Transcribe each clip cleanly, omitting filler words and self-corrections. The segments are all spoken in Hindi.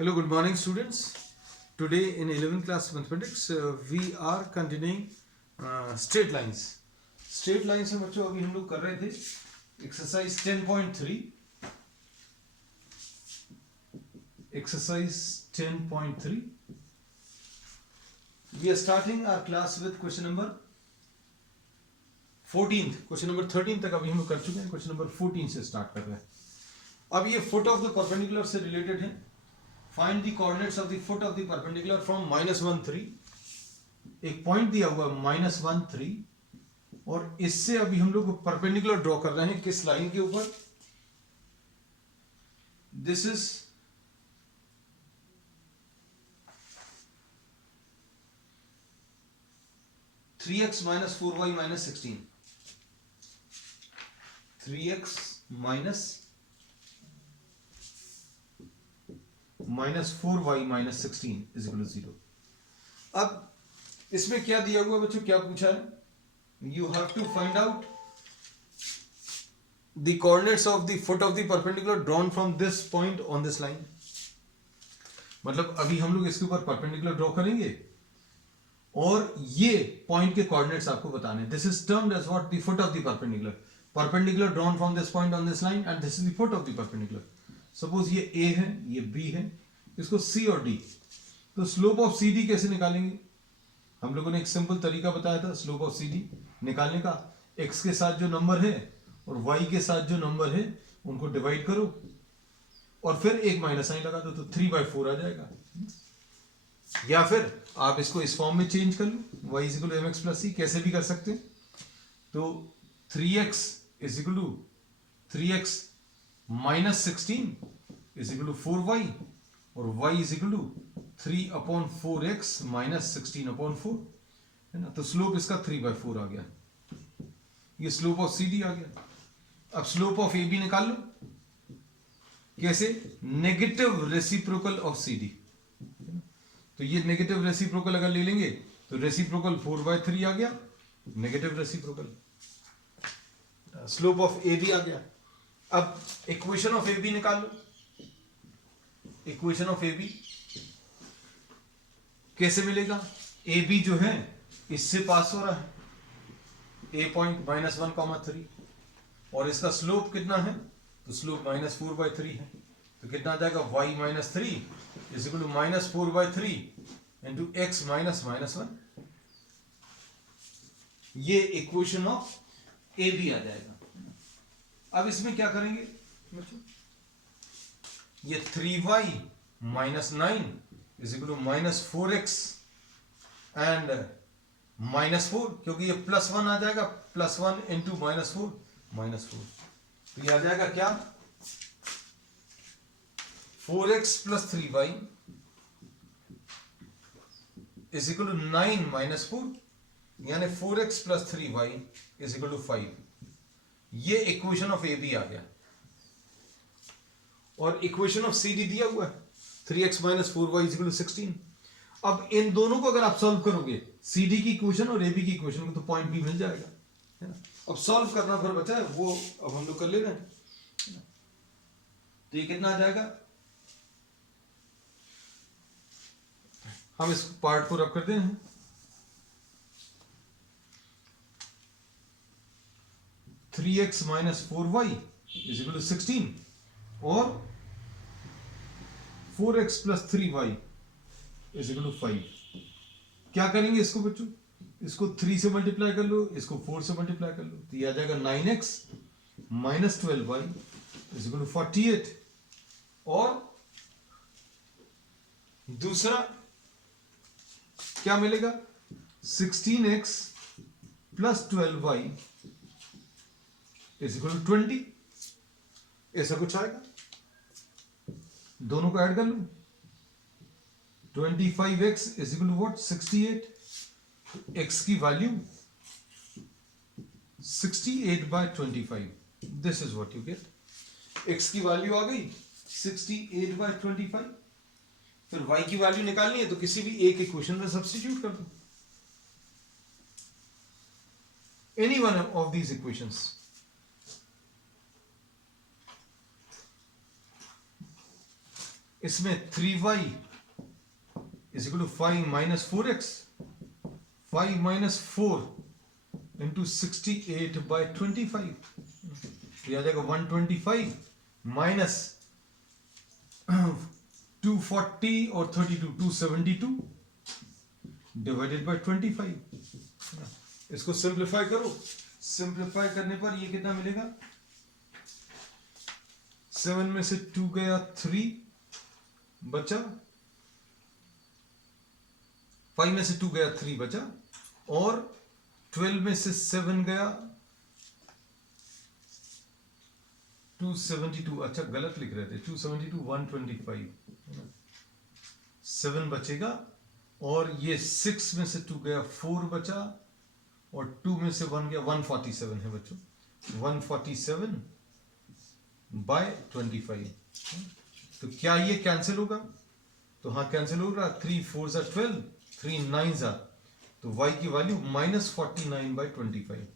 Hello, good morning students. Today in 11th class mathematics we are continuing straight lines. Straight lines में बच्चों अभी हम लोग कर रहे थे exercise 10.3. Exercise 10.3. We are starting our class with question number 14th. Question number 13 तक अभी हम लोग कर चुके हैं. Question number 14 से start कर रहे हैं. अब ये foot of the perpendicular से related है. Find the coordinates of the foot of the perpendicular from -1 3. एक पॉइंट दिया हुआ -1 3 और इससे अभी हम लोग परपेंडिकुलर ड्रॉ कर रहे हैं किस लाइन के ऊपर. This is three x minus 4y minus 16. 3x minus 4y minus 16 is equal to 0. अब इसमें क्या दिया हुआ बच्चों, क्या पूछा है? You have to find out the coordinates of the foot of the perpendicular drawn from this point on this line. मतलब अभी हम लोग इसके ऊपर परपेंडिकुलर ड्रॉ करेंगे और ये पॉइंट के कोऑर्डिनेट्स आपको बताने. This is termed as what? The foot of the perpendicular drawn from this point on this line and this is the foot of the perpendicular. Suppose ये A है, ये B है, इसको C और D. तो स्लोप ऑफ CD कैसे निकालेंगे? हम लोगों ने एक सिंपल तरीका बताया था स्लोप ऑफ CD निकालने का. X के साथ जो नंबर है और Y के साथ जो नंबर है उनको डिवाइड करो और फिर एक माइनस साइन लगा दो तो 3/4 आ जाएगा. या फिर आप इसको इस फॉर्म में चेंज कर लो, y is equal to mx plus c. कैसे भी कर सकते हैं. तो 3x is equal to 3x minus 16 is equal to 4y और y is equal to 3/4x minus 16/4 है ना. तो स्लोप इसका 3/4 आ गया. ये स्लोप ऑफ CD आ गया. अब स्लोप ऑफ AB निकाल लो. कैसे? Negative reciprocal of CD. तो ये नेगेटिव रेसिप्रोकल अगर ले लेंगे तो रेसिप्रोकल 4/3 आ गया. Negative reciprocal. Slope of AB आ गया. अब इक्वेशन ऑफ AB निकाल लो. इक्वेशन ऑफ AB कैसे मिलेगा? AB जो है इससे पास हो रहा है, A पॉइंट -1, 3 और इसका स्लोप कितना है? तो स्लोप -4/3 है. तो कितना आ जाएगा? y -3 is equal to -4/3 into x -1. ये इक्वेशन ऑफ AB आ जाएगा. अब इसमें क्या करेंगे बच्चों? ये 3y -9 is equal to -4x and -4, क्योंकि ये +1 आ जाएगा. +1 इंटू -4 -4. तो ये आ जाएगा क्या? 4x plus 3y is equal to 9 -4 यानी 4x plus 3y is equal to 5. ये इक्वेशन ऑफ AB आ गया. और इक्वेशन ऑफ CD दिया हुआ है 3x minus 4y is equal to 16. अब इन दोनों को अगर आप सॉल्व करोगे, CD की इक्वेशन और AB की इक्वेशन को, तो पॉइंट B मिल जाएगा, है ना. अब सॉल्व करना फिर बचा है वो अब हम लोग कर ले रहे हैं. तो ये कितना आ जाएगा? हम इस पार्ट को रब करते हैं. Three x minus 4y is equal to 16 और 4x plus 3y is equal to 5. क्या करेंगे इसको बच्चों? इसको 3 से मल्टीप्लाई कर लो, इसको 4 से मल्टीप्लाई कर लो, तो ये आ जाएगा 9x minus 12y is equal to 48. और दूसरा क्या मिलेगा? 16x plus 12y is equal to 20. ऐसा कुछ आएगा. दोनों को ऐड कर लो. 25x is equal to what? 68. x की value 68/25. This is what you get. x की वैल्यू आ गई 68/25. फिर y की वैल्यू निकालनी है तो किसी भी एक इक्वेशन में सब्स्टिट्यूट कर दो. Any one of these equations. इसमें 3y is equal to 5 minus 4x, 5 minus 4 into 68/25, तो आ जाएगा 125 माइनस 240 और 32 272 डिवाइडेड बाय 25। इसको सिंप्लीफाई करो, सिंप्लीफाई करने पर ये कितना मिलेगा, 7 में से 2 गया 3 बचा, 5 में से 2 गया 3 बचा, और 12 में से 7 गया 272, अच्छा गलत लिख रहे थे, 272 125, 7 बचेगा, और ये 6 में से 2 गया 4 बचा, और 2 में से 1 गया 147 है बच्चों, 147/25। तो क्या ये कैंसिल होगा, तो हाँ कैंसिल होगा, 3 4 12, 3 9 तो y की वैल्यू -49/25।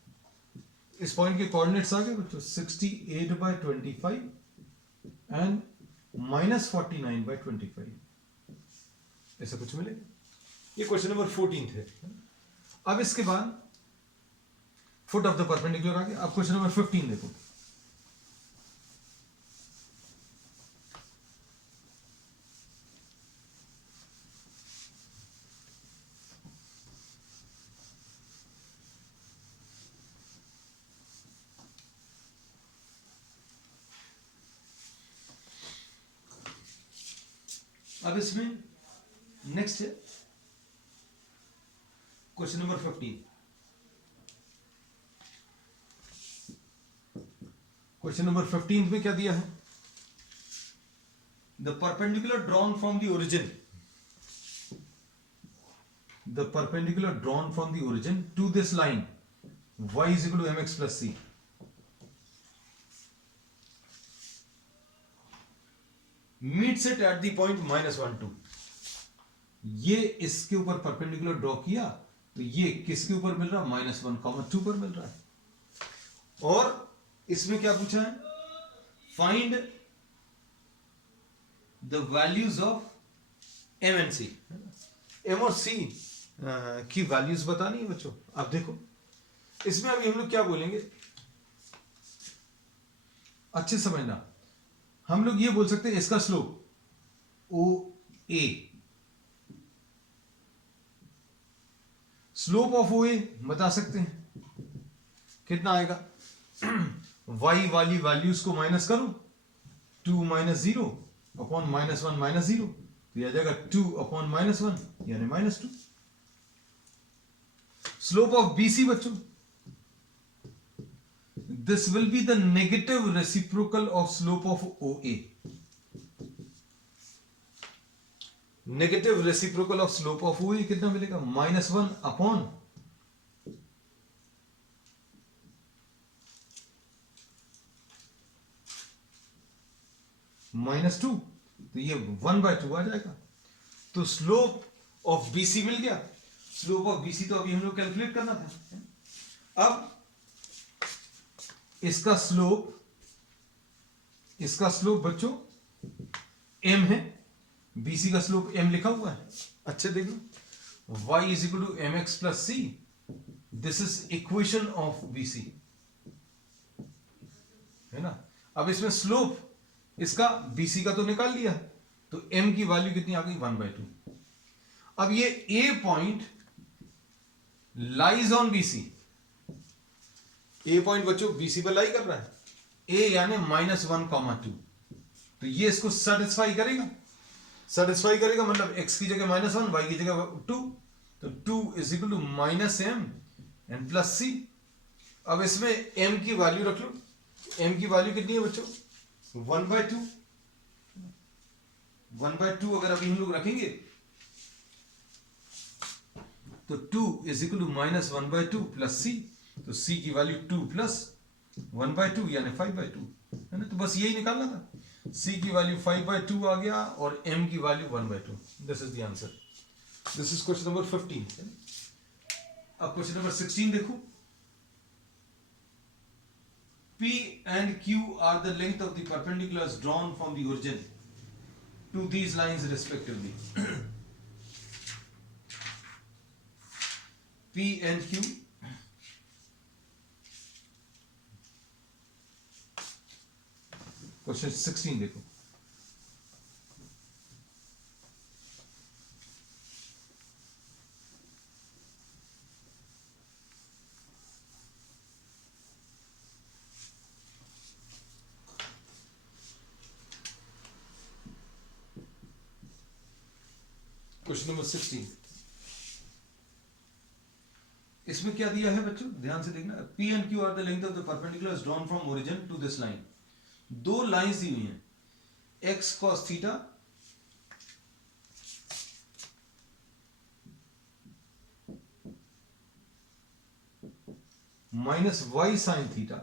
इस पॉइंट के कोऑर्डिनेट्स आ गए बच्चों, 68/25 एंड -49/25, ऐसा कुछ मिलेगा। ये क्वेश्चन नंबर 14 थे। अब इसके बाद फुट ऑफ द परपेंडिकुलर आ गया। अब क्वेश्चन नंबर 15 देखो, अब इसमें नेक्स्ट है क्वेश्चन नंबर 15। क्वेश्चन नंबर 15 में क्या दिया है, the perpendicular drawn from the origin, the perpendicular drawn from the origin to this line y is equal to mx plus c meets it at the point -1 2। ये इसके ऊपर परपेंडिकुलर ड्रॉ किया तो ये किसके ऊपर मिल रहा है, -1, 2 पर मिल रहा है। और इसमें क्या पूछा है, find the values of m and c, m और c की वैल्यूज बतानी है बच्चों। अब देखो इसमें अभी हम लोग क्या बोलेंगे, अच्छे समझना, हम लोग ये बोल सकते हैं इसका slope O A, slope of O A बता सकते हैं, कितना आएगा, y वाली वैल्यूज को माइनस करो, 2 - 0 अपॉन -1 - 0, तो यह आ जाएगा 2 अपॉन -1 यानी -2। स्लोप ऑफ BC बच्चों, this will be the negative reciprocal of slope of OA, negative reciprocal of slope of OA कितना मिलेगा, -1 अपॉन -2, तो ये 1/2 आ जाएगा। तो स्लोप ऑफ BC मिल गया। स्लोप ऑफ BC तो अभी हम लोग कैलकुलेट करना था। अब इसका स्लोप बच्चों m है, BC का स्लोप m लिखा हुआ है, अच्छे देखो, y is equal to mx plus c, this is equation of BC, है ना। अब इसमें स्लोप इसका BC का तो निकाल लिया, तो m की वैल्यू कितनी आ गई, 1/2। अब ये A point lies on BC, A point बच्चों BC पर लाई कर रहा है, ए यानी -1, 2, तो ये इसको सेटिस्फाई करेगा, मतलब x की जगह -1, y की जगह 2, तो 2 is equal to -m and plus c। अब इसमें m की वैल्यू रख लो, m की वैल्यू कितनी है बच्चों, 1/2, 1/2 अगर अभी हम लोग रखेंगे तो 2 is equal to -1/2 plus c, तो c की वैल्यू 2 प्लस 1/2 यानी 5/2, है ना। तो बस यही निकालना था, c की वैल्यू 5/2 आ गया और m की value 1/2। This is the answer. This is question number 15। अब क्वेश्चन नंबर 16 देखो, P and Q are the length of the perpendiculars drawn from the origin to these lines respectively. P and Q. Question 16 देखो. Question number 16. इसमें क्या दिया है बच्चों, ध्यान से देखना. P and Q are the length of the perpendiculars drawn from origin to this line. दो लाइंस दी हुई हैं, x cos theta minus y sin theta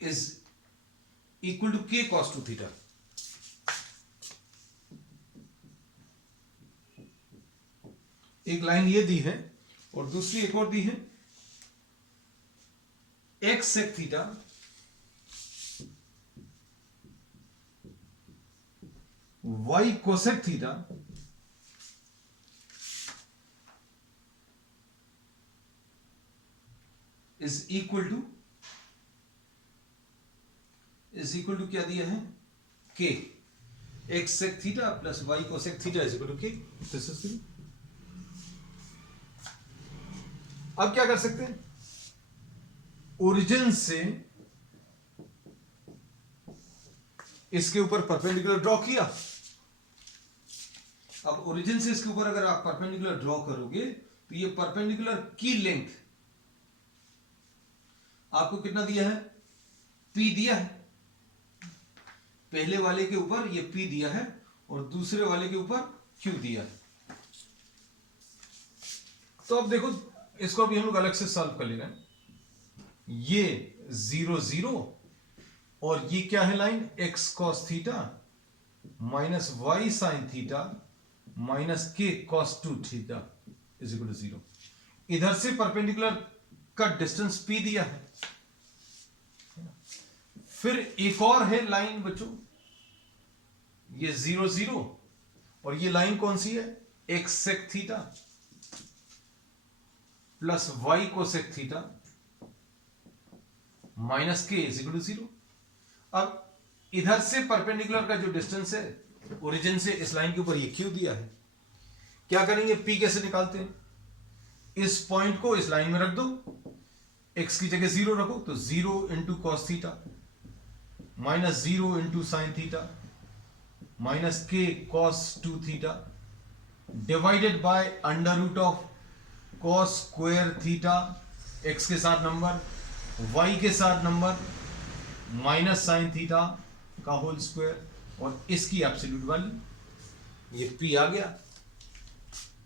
is equal to k cos 2 theta. एक लाइन ये दी है और दूसरी एक और दी है, x sec theta y cosec theta is equal to क्या दिया है, k. x sec theta plus y cosec theta is equal to k. This is. अब क्या कर सकते हैं, ओरिजिन से इसके ऊपर परपेंडिकुलर ड्रॉ किया. अब ओरिजिन से इसके ऊपर अगर आप परपेंडिकुलर ड्रॉ करोगे तो ये परपेंडिकुलर की लेंथ आपको कितना दिया है, P दिया है. पहले वाले के ऊपर ये P दिया है और दूसरे वाले के ऊपर Q दिया है. तो अब देखो, इसको अभी हम लोग अलग से सॉल्व कर ले रहे हैं. ये 0 0 और ये क्या है line, x cos theta minus y sin theta minus k cos 2 theta is equal to 0. इधर से परपेंडिकुलर का डिस्टेंस p दिया है. फिर एक और है लाइन बच्चों, ये 0 0 और ये लाइन कौन सी है, x sec theta plus y cosec theta minus k is equal to 0. अब इधर से परपेंडिकुलर का जो डिस्टेंस है ओरिजिन से इस लाइन के ऊपर ये q दिया है. क्या करेंगे, p कैसे निकालते हैं, इस पॉइंट को इस लाइन में रख दो, x की जगह 0 रखो तो 0 into cos theta minus 0 into sine theta minus k cos 2 theta divided by under root of cos square theta, x के साथ नंबर, y के साथ नंबर, माइनस साइन थीटा का होल स्क्वायर और इसकी एब्सोल्यूट वैल्यू. ये p आ गया.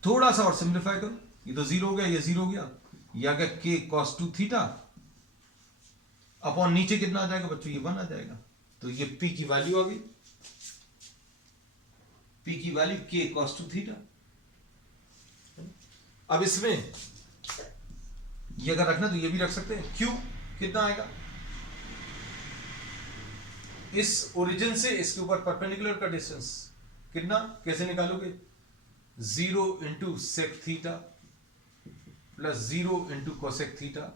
थोड़ा सा और सिंप्लीफाई करो, ये तो 0 हो गया, ये 0 हो गया, ये आ गया k cos 2 थीटा अपॉन नीचे कितना आ जाएगा बच्चों, ये 1 आ जाएगा. तो ये p की वैल्यू आ गई, p की वैल्यू k cos 2 थीटा. अब इसमें ये अगर रखना तो ये भी रख सकते हैं, Q कितना आएगा, इस ओरिजिन से इसके ऊपर परपेंडिकुलर का डिस्टेंस कितना, कैसे निकालोगे, 0 into sec theta plus 0 into cosec theta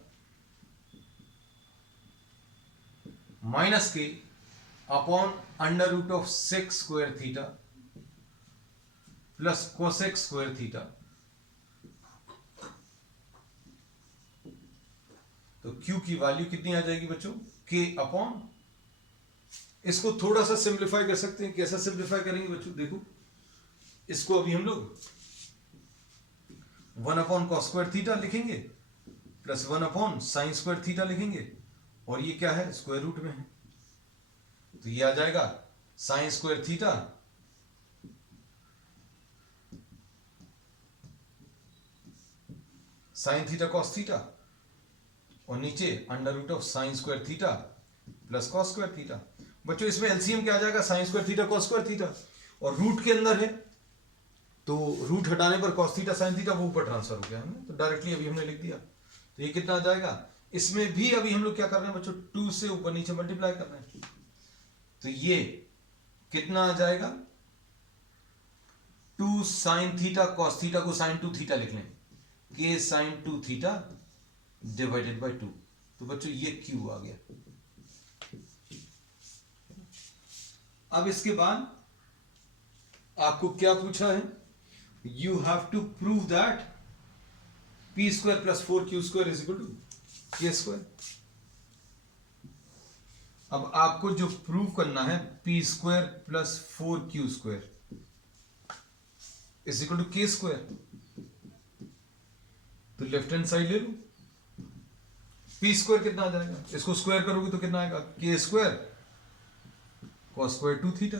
minus k upon under root of sec square theta plus cosec square theta. तो Q की वैल्यू कितनी आ जाएगी बच्चों, K अपॉन, इसको थोड़ा सा सिंप्लीफाई कर सकते हैं. कैसा सिंप्लीफाई करेंगे बच्चों, देखो इसको अभी हम लोग 1 अपॉन कॉस स्क्वायर थीटा लिखेंगे plus 1 upon sine square theta लिखेंगे और ये क्या है, स्क्वायर रूट में है. तो ये आ जाएगा sine square theta sine theta cos theta और नीचे under root of sine square theta plus cos square theta. बच्चों इसमें एलसीएम क्या आ जाएगा, sine square theta cos square theta और रूट के अंदर है तो रूट हटाने पर कॉस थीटा साइन थीटा वो ऊपर ट्रांसफर हो गया हमने, तो डायरेक्टली अभी हमने लिख दिया. तो ये कितना आ जाएगा, इसमें भी अभी हम लोग क्या कर रहे हैं बच्चों, 2 से ऊपर नीचे मल्टीप्लाई कर रहे हैं, तो ये कितना आ जाएगा, 2 साइन थीटा कॉस थीटा को साइन 2 थीटा लिख लें, के साइन 2 थीटा डिवाइडेड बाय 2, तो बच्चों ये क्यू आ गया। अब इसके बाद आपको क्या पूछा है, you have to prove that p square plus 4 q square is equal to k square. अब आपको जो प्रूव करना है, p square plus 4 square is equal to k square, तो लेफ्ट हैंड साइड ले लो, पी स्क्वायर कितना आ जाएगा, इसको स्क्वायर करोगे तो कितना आएगा, के square cos square 2 theta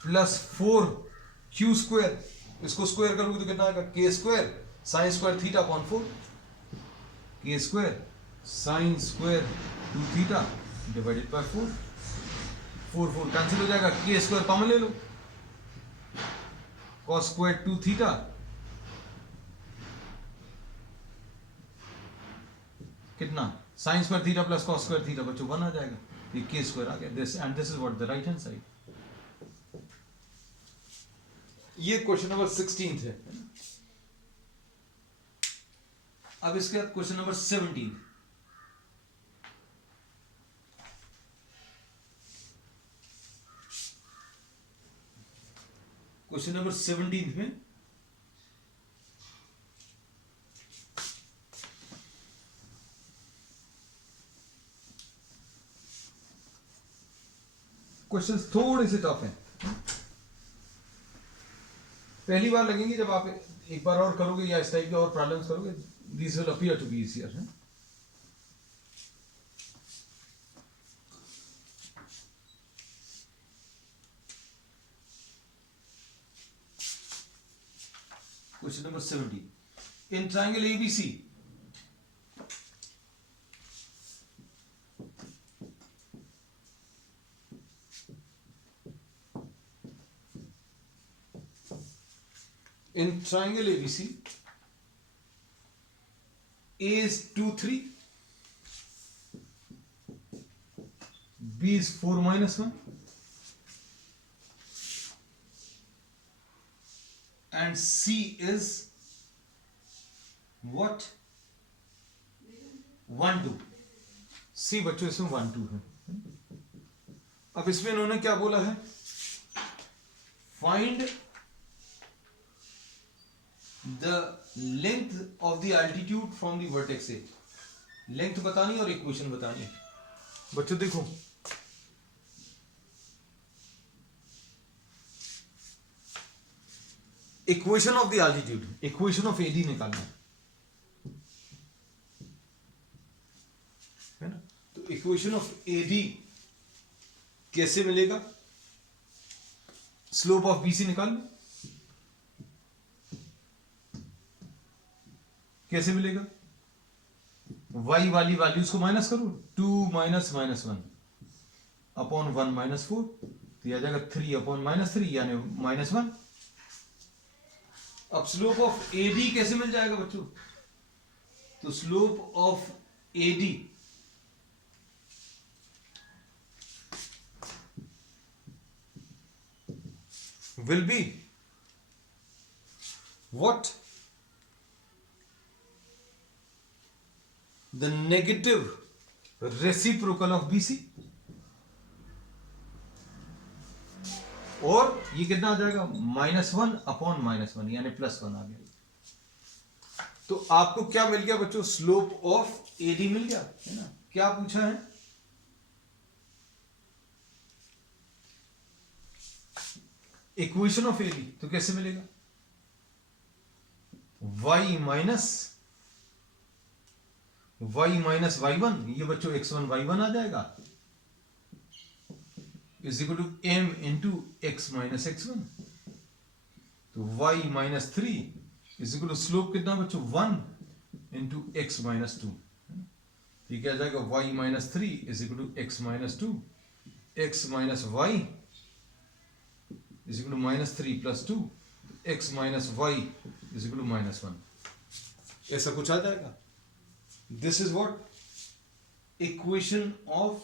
plus 4 square, इसको स्क्वायर करोगे तो कितना आएगा, के square sine square theta upon 4, के square sine square 2 theta divided bye 4, 4 cancel हो जाएगा, के स्क्वायर कॉमन ले लो, कॉस स्क्वायर 2 थीटा कितना, sign square theta plus cos square theta बच्चों 1 आ जाएगा, ये के स्क्वायर आ गया, this and this is what the right hand side. ये क्वेश्चन नंबर 16 है। अब इसके बाद क्वेश्चन नंबर 17, क्वेश्चन नंबर 17 में क्वेश्चन थोड़े से टफ हैं, पहली बार लगेंगे, जब आप एक बार और करोगे या इस टाइप के और प्रॉब्लम्स करोगे, this will appear to be easier है। Question number 17, in triangle ABC in triangle ABC, A is 2 3, B is 4 minus 1, and C is what, 1 2, C बच्चों इसमें 1 2 है। अब इसमें इन्होंने क्या बोला है, find the length of the altitude from the vertex A, length बतानी और इक्वेशन बतानी है। बच्चों देखो, equation of the altitude, equation of AD निकालना है ना, तो इक्वेशन ऑफ एडी कैसे मिलेगा, स्लोप ऑफ बीसी निकाल लो, कैसे मिलेगा, y वाली वैल्यूज को माइनस करो, 2 माइनस माइनस 1 अपॉन 1 माइनस 4, तो यह आ जाएगा 3 अपॉन माइनस 3 यानी माइनस 1। अब स्लोप ऑफ एडी कैसे मिल जाएगा बच्चों, तो slope of AD will be what, the negative reciprocal of BC, और ये कितना आ जाएगा, -1 अपॉन -1 यानी +1 आ गया। तो आपको क्या मिल गया बच्चों, स्लोप ऑफ एडी मिल गया है ना। क्या पूछा है, इक्वेशन ऑफ एडी, तो कैसे मिलेगा, y माइनस y1, ये बच्चों x1 y1 आ जाएगा, is equal to m into x minus x1, तो y minus 3 is equal to slope कितना बच्चों 1 इंटू x माइनस 2, ठीक है, आ जाएगा y minus 3 is equal to x minus 2, x minus y is equal to minus 3 plus 2, x minus y is equal to -1, ऐसा कुछ आ जाएगा। This is what equation of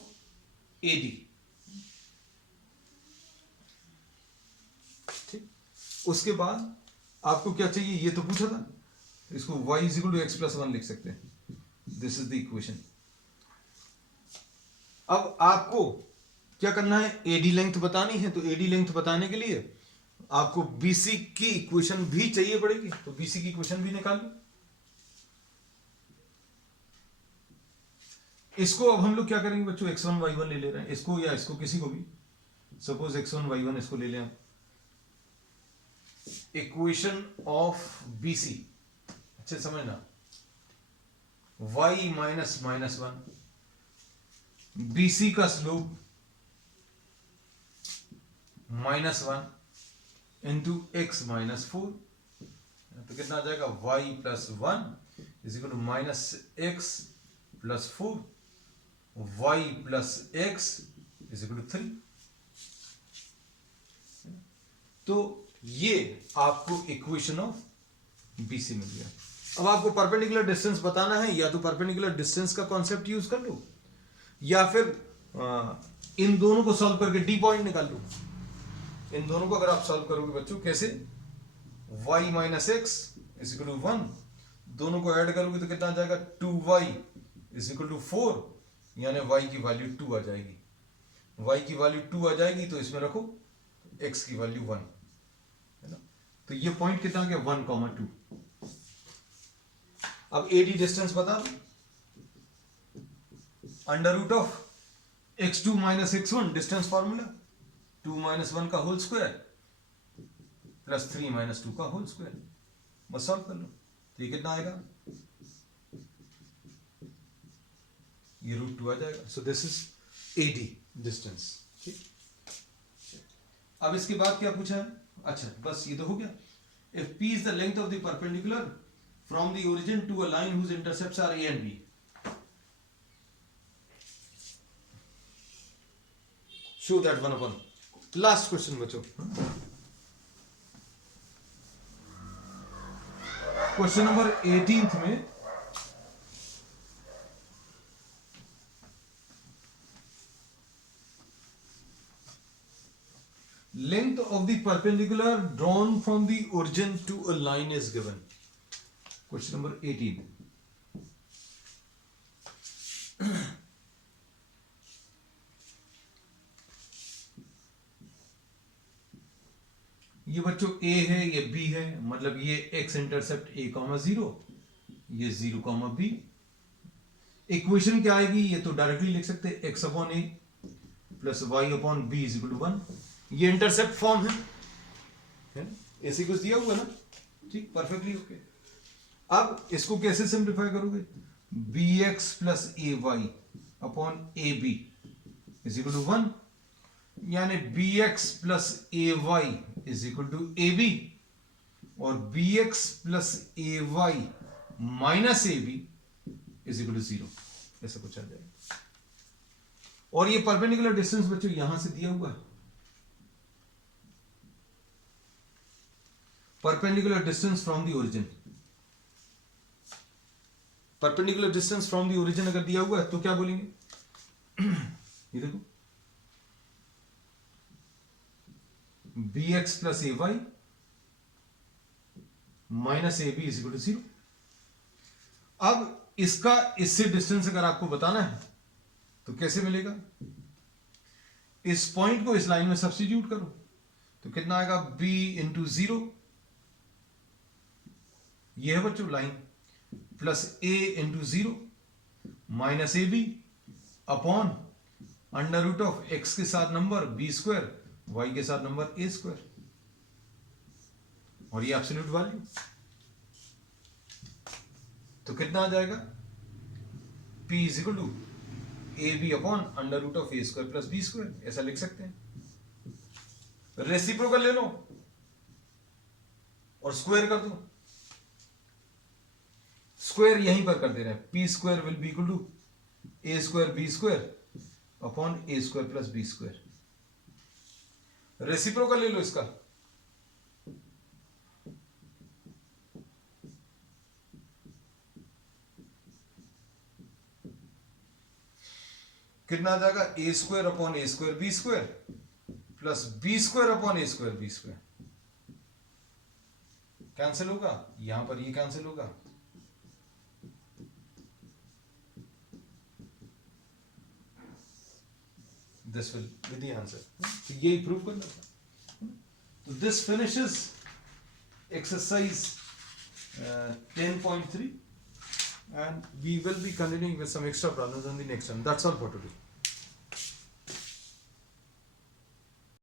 AD. ठीक, उसके बाद आपको क्या चाहिए, ये तो पूछा था, इसको y is equal to x plus 1 लिख सकते हैं। This is the equation. अब आपको क्या करना है, एडी लेंथ बतानी है, तो एडी लेंथ बताने के लिए आपको बीसी की इक्वेशन भी चाहिए पड़ेगी, तो बीसी की इक्वेशन भी निकाल लो। इसको अब हम लोग क्या करेंगे बच्चों, x1 y1 ले ले रहे हैं, इसको या इसको किसी को भी, सपोज x1 y1 इसको ले लें आप। इक्वेशन ऑफ बीसी, अच्छे समझना, y माइनस माइनस 1, बीसी का स्लोप -1 इंटू एक्स माइनस 4, तो कितना आ जाएगा, y plus 1 is equal to minus x plus 4, y plus x is equal to 3। तो ये आपको इक्वेशन ऑफ बीसी मिल गया। अब आपको परपेंडिकुलर डिस्टेंस बताना है, या तो परपेंडिकुलर डिस्टेंस का कॉन्सेप्ट यूज कर लो, या फिर इन दोनों को सॉल्व करके डी पॉइंट निकाल लो। इन दोनों को अगर आप सॉल्व करोगे बच्चों, कैसे, y minus x is equal to 1, दोनों को ऐड करोगे तो कितना आ जाएगा, 2y इज इक्वल टू 4, यानी y की वैल्यू 2 आ जाएगी। y की वैल्यू 2 आ जाएगी तो इसमें रखो x की वैल्यू 1, है ना। तो ये पॉइंट कितना गया, 1, 2। अब एडी डिस्टेंस बता दो, under root of x2 minus x1 distance formula, 2 minus 1 का होल स्क्वायर प्लस 3 माइनस 2 का होल स्क्वायर, बस सॉल्व कर लो। तो ये कितना आएगा, ये √2 आ जाएगा। So this is AD distance. ठीक, अब इसके बाद क्या पूछा है, अच्छा बस ये तो हो गया। If P is the length of the perpendicular from the origin to a line whose intercepts are A and B, show that one upon last question बच्चों। क्वेश्चन नंबर 18 में length of the perpendicular drawn from the origin to a line is given। Question number 18। ये बच्चों a है, ये b है, मतलब ये x इंटरसेप्ट a,0, ये 0,b। इक्वेशन क्या आएगी, ये तो डायरेक्टली लिख सकते हैं, x upon a plus y upon b is equal to 1। ये इंटरसेप्ट फॉर्म है, ऐसे कुछ दिया हुआ ना, ठीक, परफेक्टली ओके। अब इसको कैसे सिंप्लीफाई करोगे, bx plus ay upon ab is equal to 1, यानी bx plus ay is equal to ab, और bx plus ay minus ab is equal to 0, ऐसा कुछ आ जाएगा। और ये परपेंडिकुलर डिस्टेंस बच्चों यहां से दिया हुआ है, perpendicular distance from the origin, perpendicular distance from the origin अगर दिया हुआ है तो क्या बोलेंगे, ये देखो bx plus ay minus ab is equal to 0। अब इसका इससे डिस्टेंस अगर आपको बताना है तो कैसे मिलेगा, इस पॉइंट को इस लाइन में सब्स्टिट्यूट करो तो कितना आएगा, b इंटू 0, यह है बच्चों line, plus a into 0 minus A B upon under root of x के साथ नंबर b स्क्वायर, y के साथ नंबर a स्क्वायर, और ये एब्सोल्यूट वैल्यू, तो कितना आ जाएगा, p is equal to A B upon under root of a square plus b square, ऐसा लिख सकते हैं। रेसिप्रोकल ले लो और स्क्वायर कर दो, स्क्वायर यहीं पर कर दे रहे हैं, P square will be equal to A square B square upon A square plus B square. Reciprocal ले लो इसका, कितना आ जाएगा A square upon A square B square plus B square upon A square B square. Cancel होगा, यहां पर ये कैंसिल होगा, this will be the answer. तो ये प्रूव करना था। तो this finishes exercise 10.3 and we will be continuing with some extra problems on the next one. That's all for today.